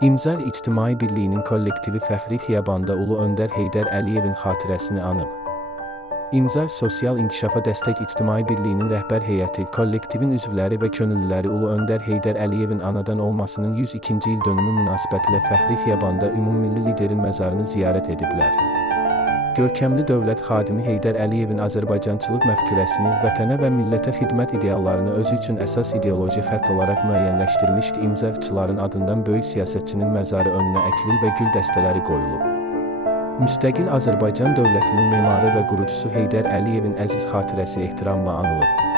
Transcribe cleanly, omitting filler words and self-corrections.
İmza İctimai Birliyinin kollektivi Fəxri Xiyabanda Ulu Öndər Heydər Əliyevin xatirəsini anıb. İmza Sosial İnkişafa Dəstək İctimai Birliyinin rəhbər heyəti, kollektivin üzvləri və könüllüləri Ulu Öndər Heydər Əliyevin anadan olmasının 102-ci il dönümü münasibətilə Fəxri Xiyabanda ümummilli liderin məzarını ziyarət ediblər. Görkəmli dövlət xadimi Heydər Əliyevin Azərbaycançılıq məfkürəsini, vətənə və millətə xidmət ideallarını özü üçün əsas ideoloji xətt olaraq müəyyənləşdirmiş imzaçıların adından böyük siyasətçinin məzarı önünə əklil və gül dəstələri qoyulub. Müstəqil Azərbaycan dövlətinin memarı və qurucusu Heydər Əliyevin əziz xatirəsi ehtiramla anılıb.